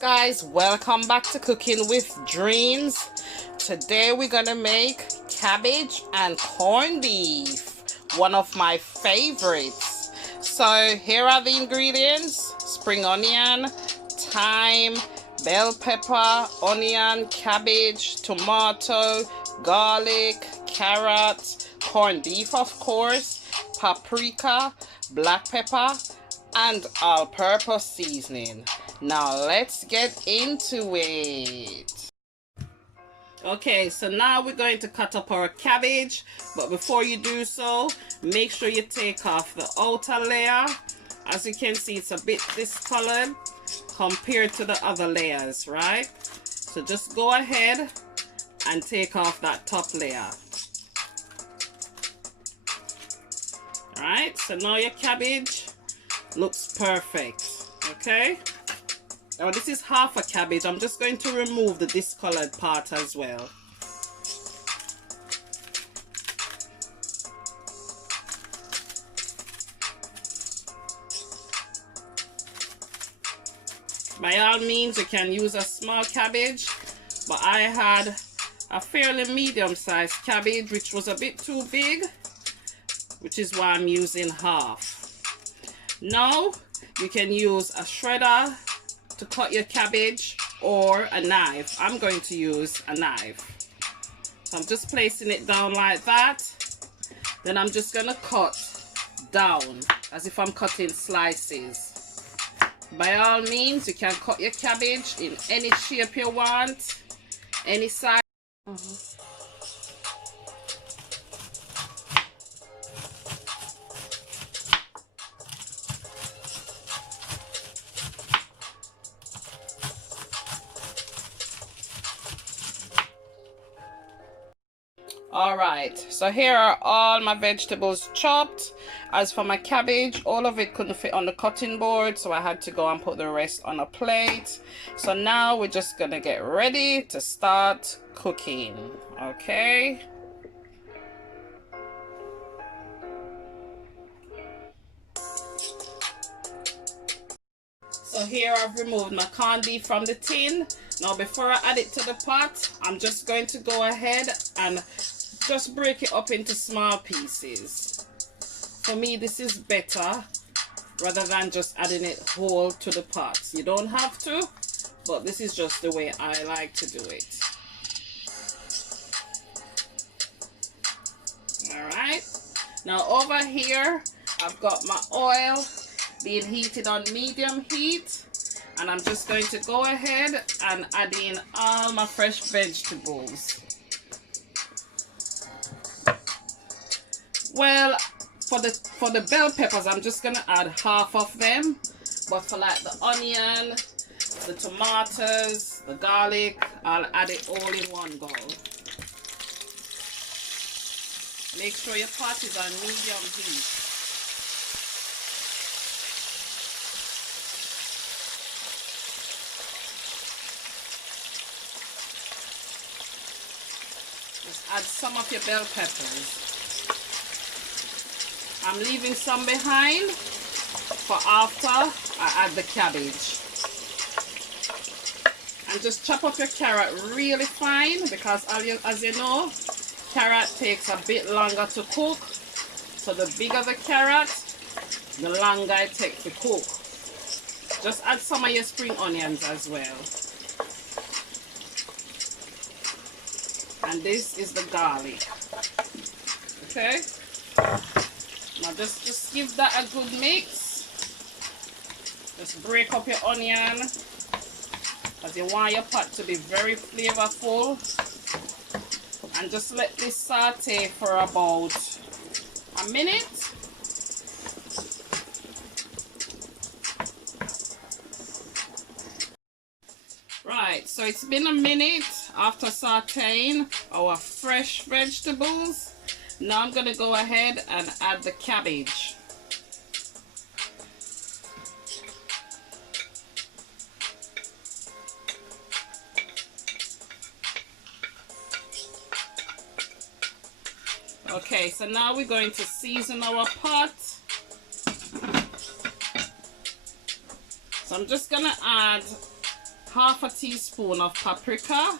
guys, welcome back to Cooking with Dreams. Today we're gonna make cabbage and corned beef, one of my favorites. So here are the ingredients: spring onion, thyme, bell pepper, onion, cabbage, tomato, garlic, carrot, corned beef of course, paprika, black pepper, and all-purpose seasoning. Now let's get into it. Okay, so now we're going to cut up our cabbage, but before you do so, make sure you take off the outer layer. As you can see, it's a bit discolored compared to the other layers, right? So just go ahead and take off that top layer. Alright, so now your cabbage looks perfect. Okay, now this is half a cabbage. I'm just going to remove the discolored part as well. By all means, you can use a small cabbage, but I had a fairly medium-sized cabbage which was a bit too big, which is why I'm using half. Now you can use a shredder to cut your cabbage or a knife. I'm going to use a knife. So I'm just placing it down like that. Then I'm just going to cut down as if I'm cutting slices. By all means, you can cut your cabbage in any shape you want, any size. Alright, so here are all my vegetables chopped. As for my cabbage, all of it couldn't fit on the cutting board, so I had to go and put the rest on a plate. So now we're just gonna get ready to start cooking. Okay, so here I've removed my corned beef from the tin. Now before I add it to the pot, I'm just going to go ahead and just break it up into small pieces. For me, this is better rather than just adding it whole to the pot. You don't have to, but this is just the way I like to do it. Alright, now over here I've got my oil being heated on medium heat, and I'm just going to go ahead and add in all my fresh vegetables. Well, for the bell peppers, I'm just gonna add half of them, but for like the onion, the tomatoes, the garlic, I'll add it all in one go. Make sure your pot is on medium heat. Just add some of your bell peppers. I'm leaving some behind for after I add the cabbage. And just chop up your carrot really fine, because as you know, carrot takes a bit longer to cook. So the bigger the carrot, the longer it takes to cook. Just add some of your spring onions as well. And this is the garlic. Okay? Now just give that a good mix. Just break up your onion, because you want your pot to be very flavorful. And just let this saute for about a minute. Right, so it's been a minute after sauteing our fresh vegetables. Now I'm going to go ahead and add the cabbage. Okay, so now we're going to season our pot. So I'm just going to add half a teaspoon of paprika.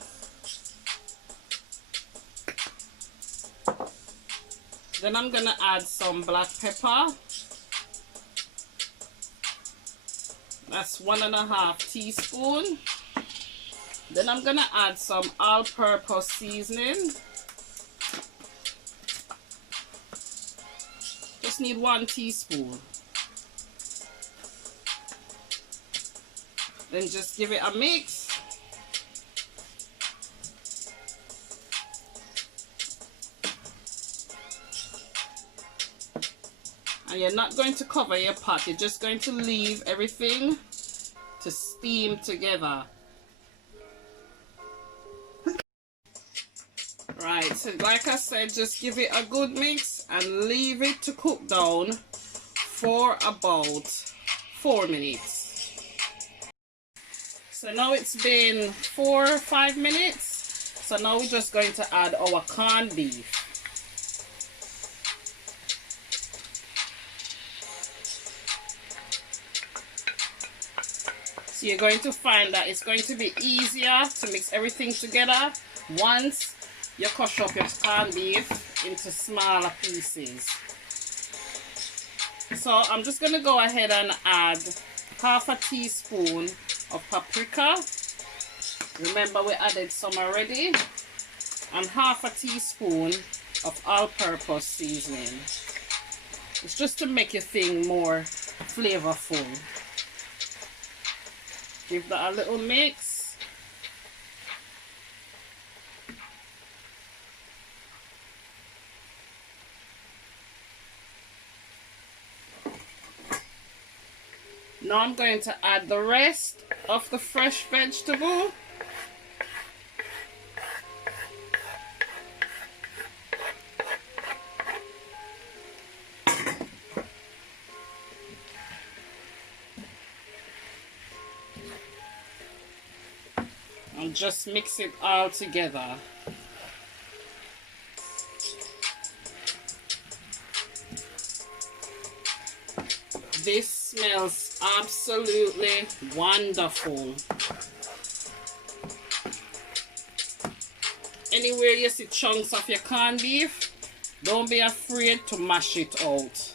Then I'm gonna add some black pepper. That's 1.5 teaspoons. Then I'm gonna add some all-purpose seasoning. Just need 1 teaspoon. Then just give it a mix. And you're not going to cover your pot, you're just going to leave everything to steam together. Right, so like I said, just give it a good mix and leave it to cook down for about 4 minutes. So now it's been 4 or 5 minutes. So now we're just going to add our corned beef. So you're going to find that it's going to be easier to mix everything together once you crush up your corned beef into smaller pieces. So I'm just going to go ahead and add half a teaspoon of paprika. Remember we added some already. And half a teaspoon of all-purpose seasoning. It's just to make your thing more flavorful. Give that a little mix. Now I'm going to add the rest of the fresh vegetable. And just mix it all together. This smells absolutely wonderful. Anywhere you see chunks of your corned beef, don't be afraid to mash it out.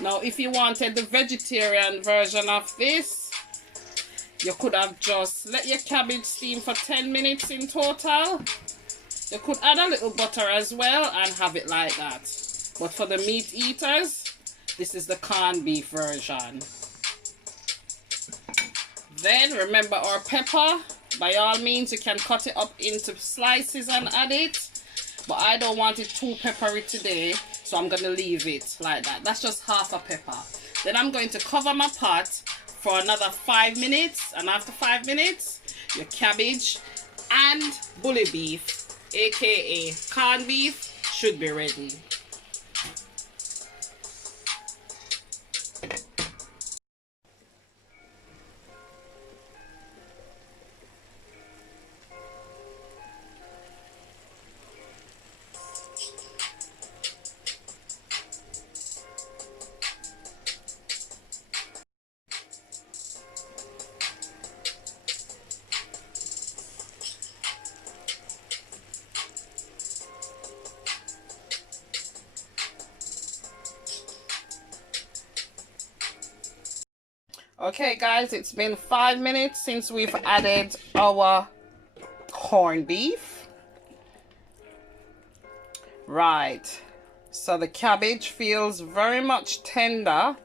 Now, if you wanted the vegetarian version of this, you could have just let your cabbage steam for 10 minutes in total. You could add a little butter as well and have it like that. But for the meat eaters, this is the corned beef version. Then remember our pepper. By all means, you can cut it up into slices and add it. But I don't want it too peppery today, so I'm going to leave it like that. That's just half a pepper. Then I'm going to cover my pot for another 5 minutes. And after 5 minutes, your cabbage and bully beef, aka corned beef, should be ready. Okay guys, it's been 5 minutes since we've added our corned beef. Right, so the cabbage feels very much tender,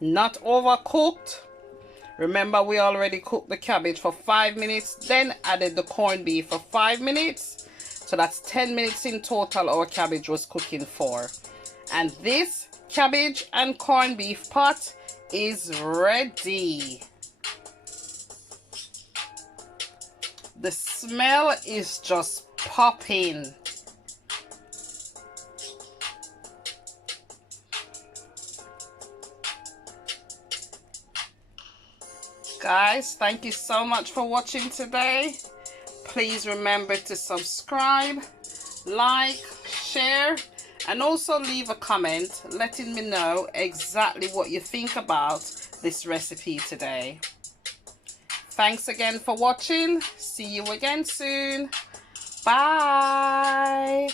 not overcooked. Remember, we already cooked the cabbage for 5 minutes, then added the corned beef for 5 minutes. So that's 10 minutes in total our cabbage was cooking for. And this cabbage and corned beef pot is ready. The smell is just popping. Guys, thank you so much for watching today. Please remember to subscribe, like, share, and also leave a comment letting me know exactly what you think about this recipe today. Thanks again for watching. See you again soon. Bye.